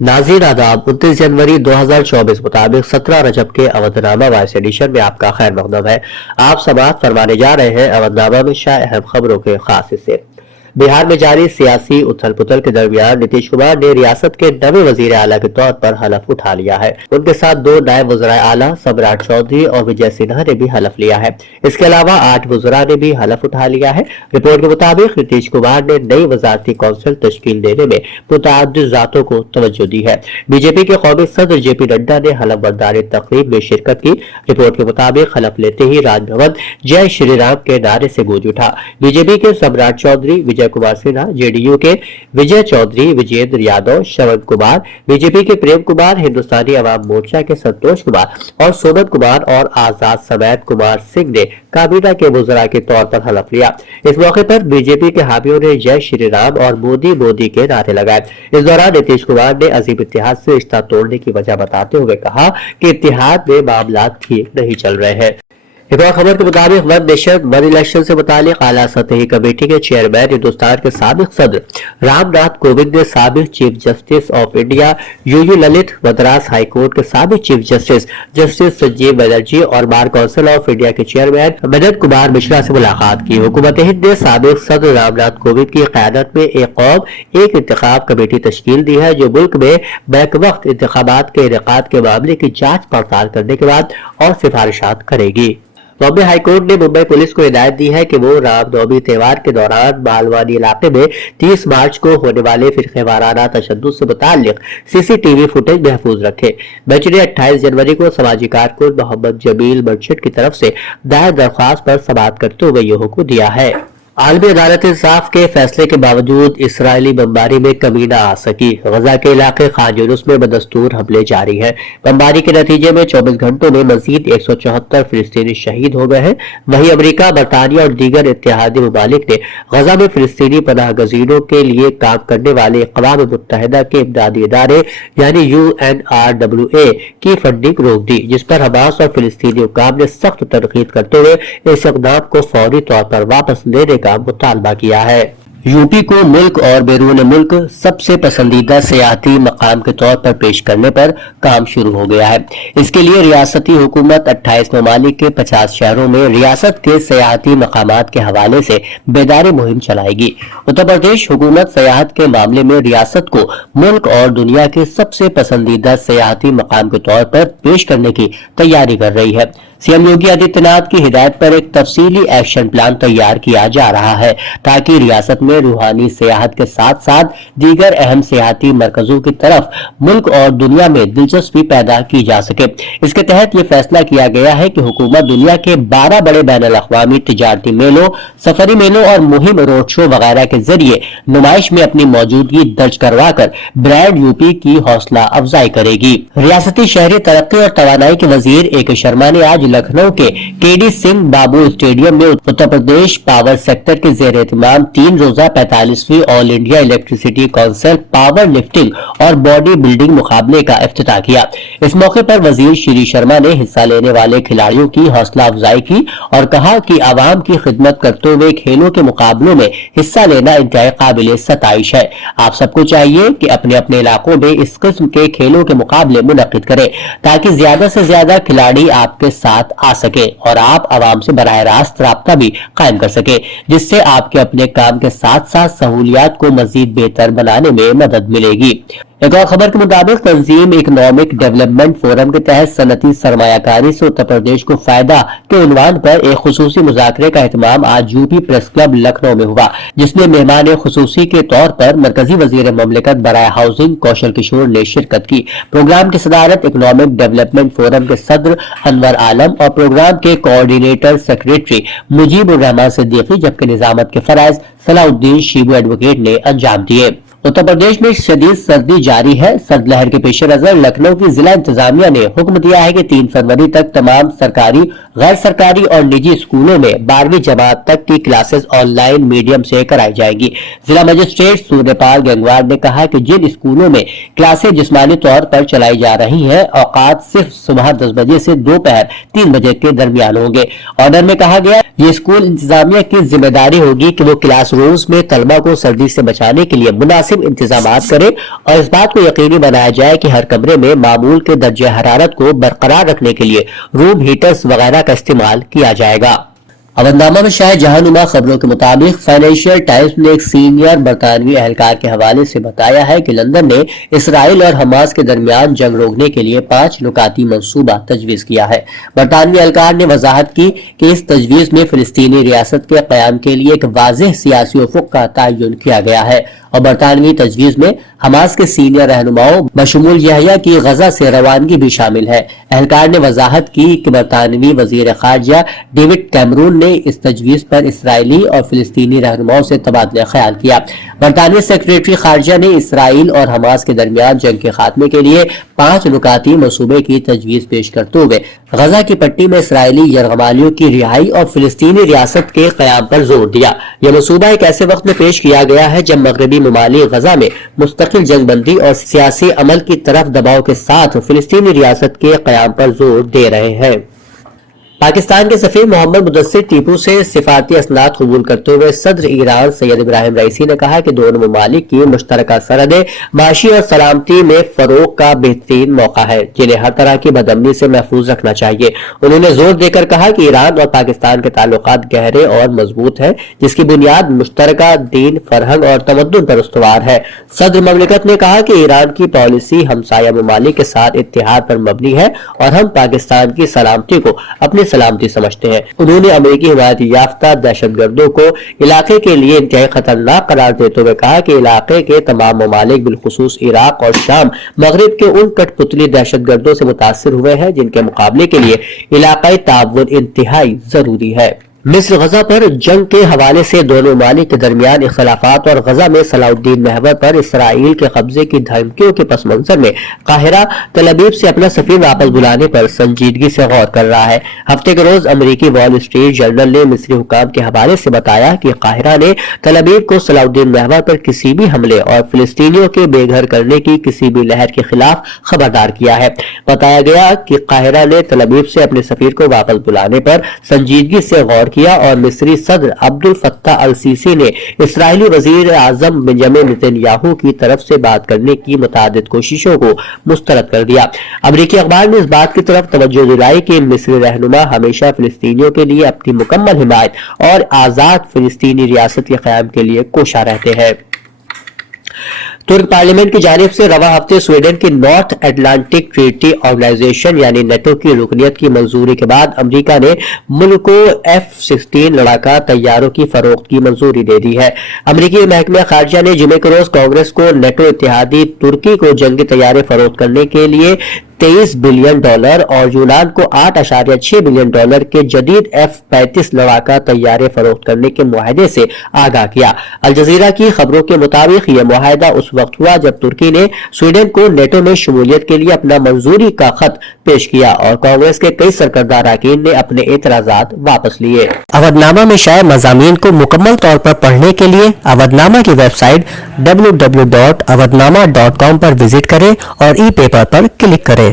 नाज़रीन आदाब, 29 जनवरी 2024 मुताबिक 17 रजब के अवधनामा वॉइस एडिशन में आपका खैर मक़दम है। आप समाअत फरमाने जा रहे हैं अवधनामा में शाह अहम खबरों के खास हिस्से। बिहार में जारी सियासी उथल पुथल के दरमियान नीतीश कुमार ने रियासत के नवे वजीर आला के तौर पर हलफ उठा लिया है। उनके साथ दो नायब वज़राए आला सम्राट चौधरी और विजय सिन्हा ने भी हलफ लिया है। इसके अलावा 8 वज़रा ने भी हलफ उठा लिया है। रिपोर्ट के मुताबिक नीतीश कुमार ने नई वजारती कौंसिल तश्कील देने में मुतअद्दिद ज़ातों को तवज्जो दी है। बीजेपी के कौमी सदर जेपी नड्डा ने हलफ बर्दारी तकरीब में शिरकत की। रिपोर्ट के मुताबिक हलफ लेते ही राजभवन जय श्री राम के नारे से गूंज उठा। बीजेपी के सम्राट चौधरी, विजय कुमार सिन्हा, जेडीयू के विजय चौधरी, विजेंद्र यादव, श्रवण कुमार, बीजेपी के प्रेम कुमार, हिंदुस्तानी अवाम मोर्चा के संतोष कुमार और सोनम कुमार और आजाद समेत कुमार सिंह ने काबीना के वज़रा के तौर पर हलफ लिया। इस मौके पर बीजेपी के हामियों ने जय श्री राम और मोदी मोदी के नारे लगाए। इस दौरान नीतीश कुमार ने अजीम इत्तेहाद से रिश्ता तोड़ने की वजह बताते हुए कहा कि इत्तेहाद में मामला ठीक नहीं चल रहे हैं। एक और खबर के मुताबिक वन नेशन वन इलेक्शन से मुतालिक आला सतही कमेटी के चेयरमैन हिंदुस्तान के साबिक सदर रामनाथ कोविंद ने साबिक chief justice of India UU Lalit, Madras high court के साबिक chief justice justice Sanjeev Banerjee और बार काउंसिल ऑफ इंडिया के चेयरमैन मदन कुमार मिश्रा से मुलाकात की। हुकूमत हिंद ने साबिक सदर रामनाथ कोविंद की क़यादत में एक कौम एक इंतखाब कमेटी तश्कील दी है, जो मुल्क में बैक वक्त इंतखाबात के इनेकाद के मामले की जांच पड़ताल करने के बाद और सिफारिशात करेगी। बॉम्बे हाईकोर्ट ने मुंबई पुलिस को हिदायत दी है कि वो रामनवमी त्योहार के दौरान बालवानी इलाके में 30 मार्च को होने वाले फिरके वाराना तशद्दुद से मुताल्लिक सीसीटीवी फुटेज महफूज रखे। बेंच ने 28 जनवरी को समाजी कारकुन मोहम्मद जमील मर्चेंट की तरफ से दायर दरख्वास्त पर समाअत करते हुए ये हुक्म दिया है। आलमी अदालत इंसाफ के फैसले के बावजूद इसराइली बमबारी में कमी न आ सकी। गजा के इलाके खान यूनुस में बदस्तूर हमले जारी हैं। बमबारी के नतीजे में 24 घंटों में मजीद 174 फिलिस्तीनी शहीद हो गए हैं। वहीं अमेरिका, बरतानिया और दीगर इत्तेहादी ममालिक ने गजा में फिलिस्तीनी पनाह गजीरों के लिए काम करने वाले अक़वाम मुत्तहिदा के इमदादी इदारे यानी UNRWA की फंडिंग रोक दी, जिस पर हमास और फिलिस्तीनी हुक्काम ने सख्त तनकीद करते हुए इस इक़दाम को फौरी तौर पर वापस लेने का मुतालबा किया है। यूपी को मुल्क और बैरून मुल्क सबसे पसंदीदा सियाहती मकाम के तौर पर पेश करने पर काम शुरू हो गया है। इसके लिए रियासती हुकूमत 28 ममालिक के 50 शहरों में रियासत के सियाहती मकामात के हवाले से बेदारी मुहिम चलाएगी। उत्तर प्रदेश हुकूमत सियाहत के मामले में रियासत को मुल्क और दुनिया के सबसे पसंदीदा सियाहती मकाम के तौर पर पेश करने की तैयारी कर रही है। सीएम योगी आदित्यनाथ की हिदायत पर एक तफसीली एक्शन प्लान तैयार किया जा रहा है, ताकि रियासत में रूहानी सियाहत के साथ साथ दीगर अहम सियाहती मरकजों की तरफ मुल्क और दुनिया में दिलचस्पी पैदा की जा सके। इसके तहत ये फैसला किया गया है कि हुकूमत दुनिया के 12 बड़े बैनुल अक़वामी तिजारती मेलों, सफरी मेलों और मुहिम रोड शो वगैरह के जरिए नुमाइश में अपनी मौजूदगी दर्ज करवा कर ब्रांड यूपी की हौसला अफजाई करेगी। रियासती शहरी तरक्की और तवानाई के वजीर AK शर्मा ने आज लखनऊ के KD सिंह बाबू स्टेडियम में उत्तर प्रदेश पावर सेक्टर के जेर एहतमाम 3 रोजा 45वीं all India electricity council power lifting और बॉडी बिल्डिंग मुकाबले का इफ्तिताह किया। इस मौके पर वजीर श्री शर्मा ने हिस्सा लेने वाले खिलाड़ियों की हौसला अफजाई की और कहा कि आवाम की खिदमत करते हुए खेलों के मुकाबलों में हिस्सा लेना इंतहाई काबिल सताइश है। आप सबको चाहिए कि अपने अपने इलाकों में इस किस्म के खेलों के मुकाबले मुनक्किद करें, ताकि ज्यादा से ज्यादा खिलाड़ी आपके साथ आ सके और आप आवाम से बराह रास्त राब्ता भी कायम कर सके, जिससे आपके अपने काम के साथ साथ सहूलियात को मजीद बेहतर बनाने में मदद मिलेगी। एक और खबर के मुताबिक तंजीम इकोनॉमिक डेवलपमेंट फोरम के तहत सनती सरमायाकारी से उत्तर प्रदेश को फायदा के उन्वान पर एक खुसूसी मुज़ाकरे का एहतमाम आज यूपी प्रेस क्लब लखनऊ में हुआ, जिसमें मेहमान खुसूसी के तौर पर मरकजी वजीर ममलिकत बराए हाउसिंग कौशल किशोर ने शिरकत की। प्रोग्राम की सदारत इकोनॉमिक डेवलपमेंट फोरम के सदर अनवर आलम और प्रोग्राम के कोऑर्डिनेटर सेक्रेटरी मुजीबुर रहमान सिद्दीकी, जबकि निजामत के फराइज सलाउद्दीन शीबू एडवोकेट ने अंजाम दिए। उत्तर प्रदेश में शदीद सर्दी जारी है। सर्द लहर के पेश नजर लखनऊ की जिला इंतजामिया ने हुक्म दिया है कि 3 फरवरी तक तमाम सरकारी, गैर सरकारी और निजी स्कूलों में 12वीं जमात तक की क्लासेस ऑनलाइन मीडियम से कराई जाएगी। जिला मजिस्ट्रेट सूर्यपाल गंगवार ने कहा कि जिन स्कूलों में क्लासेस जिस्मानी तौर पर चलाई जा रही हैं, औकात सिर्फ सुबह 10 बजे से दोपहर 3 बजे के दरमियान होंगे। ऑर्डर में कहा गया ये स्कूल इंतजामिया की जिम्मेदारी होगी कि वो क्लासरूम्स में तलबा को सर्दी से बचाने के लिए मुनासिब मुनासिब इंतजामात करे और इस बात को यकीनी बनाया जाए कि हर कमरे में मामूल के दर्जे हरारत को बरकरार रखने के लिए रूम हीटर्स वगैरह का इस्तेमाल किया जाएगा। अवधनामा में शायद जहानुमा खबरों के मुताबिक फाइनेंशियल टाइम्स ने एक सीनियर बरतानवी एहलकार के हवाले से बताया है कि लंदन ने इसराइल और हमास के दरमियान जंग रोकने के लिए 5 नुकाती मंसूबा तजवीज किया है। बरतानवी एहलकार ने वजाहत की कि इस तजवीज में फिलिस्तीनी रियासत के कयाम के लिए एक वाज़ेह सियासी उफ़ुक़ का तयन किया गया है और बरतानवी तजवीज में हमास के सीनियर रहनुमाओं बशमूल यहया की गजा से रवानगी भी शामिल है। एहलकार ने वजाहत की कि बरतानवी वजीर खारजा डेविड कैमरून ने इस तजवीज पर इसराइली और फिलिस्तीनी रहनुमाओं से तबादला ख्याल किया। बरतानवी सेक्रेटरी खारजा ने इसराइल और हमास के दरमियान जंग के खात्मे के लिए 5 नुकाती मंसूबे की तजवीज पेश करते हुए गजा की पट्टी में इसराइली यरगमालियों की रिहाई और फिलिस्तीनी रियासत के कयाम पर जोर दिया। यह मंसूबा एक ऐसे वक्त में पेश किया गया है जब मगरबी ममालिक गजा में मुस्तकिल जंगबंदी और सियासी अमल की तरफ दबाव के साथ फिलिस्तीनी रियासत के कयाम पर जोर दे रहे हैं। पाकिस्तान के सफीर मोहम्मद मुदस्सिर टीपू से सिफारती असनाद कबूल करते हुए सदर ईरान सैयद इब्राहिम रईसी ने कहा कि दोनों ममालिक की मुश्तरका सरहदें माशी और सलामती में फरोग का बेहतरीन मौका है जिन्हें हर तरह की बदअमनी से महफूज रखना चाहिए। उन्होंने जोर देकर कहा कि ईरान और पाकिस्तान के ताल्लुकात गहरे और मजबूत है जिसकी बुनियाद मुश्तरका दीन, फरहंग और तमद्दुन पर उस्तवार है। सदर ममलिकत ने कहा कि ईरान की पॉलिसी हमसाया ममालिक के साथ इत्तेहाद पर मबनी है और हम पाकिस्तान की सलामती को अपनी सलामती समझते हैं। उन्होंने अमेरिकी हिमायत याफ्ता दहशतगर्दों को इलाके के लिए इंतहाई खतरनाक करार देते हुए कहा कि इलाके के तमाम ममालिक बिलखुसूस इराक और शाम मगरिब के उन कठपुतली दहशतगर्दों से मुतासिर हुए हैं जिनके मुकाबले के लिए इलाकाई ताउन इंतहाई जरूरी है। मिस्र गजा पर जंग के हवाले से दोनों ममालिक के दरमियान इख्तलाफात और गजा में सलाउद्दीन महवर पर इसराइल के कब्जे की धमकियों के पस मंजर में काहिरा तल अबीब से अपना सफीर वापस बुलाने पर संजीदगी से गौर कर रहा है। हफ्ते के रोज अमेरिकी वॉल स्ट्रीट जर्नल ने मिस्री हुकाम के हवाले से बताया कि काहिरा ने तल अबीब को सलाउद्दीन महवर पर किसी भी हमले और फिलिस्तीनियों के बेघर करने की किसी भी लहर के खिलाफ खबरदार किया है। बताया गया कि काहिरा ने तल अबीब से अपने सफीर को वापस बुलाने पर संजीदगी से गौर किया और मिस्री सदर अब्दुल फत्ताह अल सीसी ने इसराइली वजीर आजम बेंजामिन नेतन्याहू की तरफ से बात करने की मुतादिद कोशिशों को मुस्तरद कर दिया। अमेरिकी अखबार ने इस बात की तरफ तवज्जो दिलाई कि मिस्री रहनुमा हमेशा फिलिस्तीनियों के लिए अपनी मुकम्मल हिमायत और आजाद फिलिस्तीनी रियासत के क़याम के लिए कोशा रहते हैं। तुर्क पार्लियामेंट की जानिब से रवा हफ्ते स्वीडन की नॉर्थ अटलांटिक ट्रीटी ऑर्गेनाइजेशन यानी नेटो की रुकनियत की मंजूरी के बाद अमेरिका ने मुल्क को F-16 लड़ाका तैयारों की फरोख्त की मंजूरी दे दी है। अमेरिकी महकमे खारजा ने जुमे के रोज कांग्रेस को नेटो इत्तेहादी तुर्की को जंगी तैयारे फरोख्त करने के लिए $23 बिलियन और यूनान को $8.6 बिलियन के जदीद F-35 लड़ाका तैयारे फरोख्त करने के मुआहदे से आगाह किया। अल जजीरा की खबरों के मुताबिक यह मुआहदा उस वक्त हुआ जब तुर्की ने स्वीडन को नेटो में शमूलियत के लिए अपना मंजूरी का खत पेश किया और कांग्रेस के कई सरकर्दा अरकान ने अपने एतराजात वापस लिए। अवधनामा में शाये मज़ामीन को मुकम्मल तौर पर पढ़ने के लिए अवधनामा की वेबसाइट www.awadhnama.com पर विजिट करें और ई पेपर पर क्लिक करें।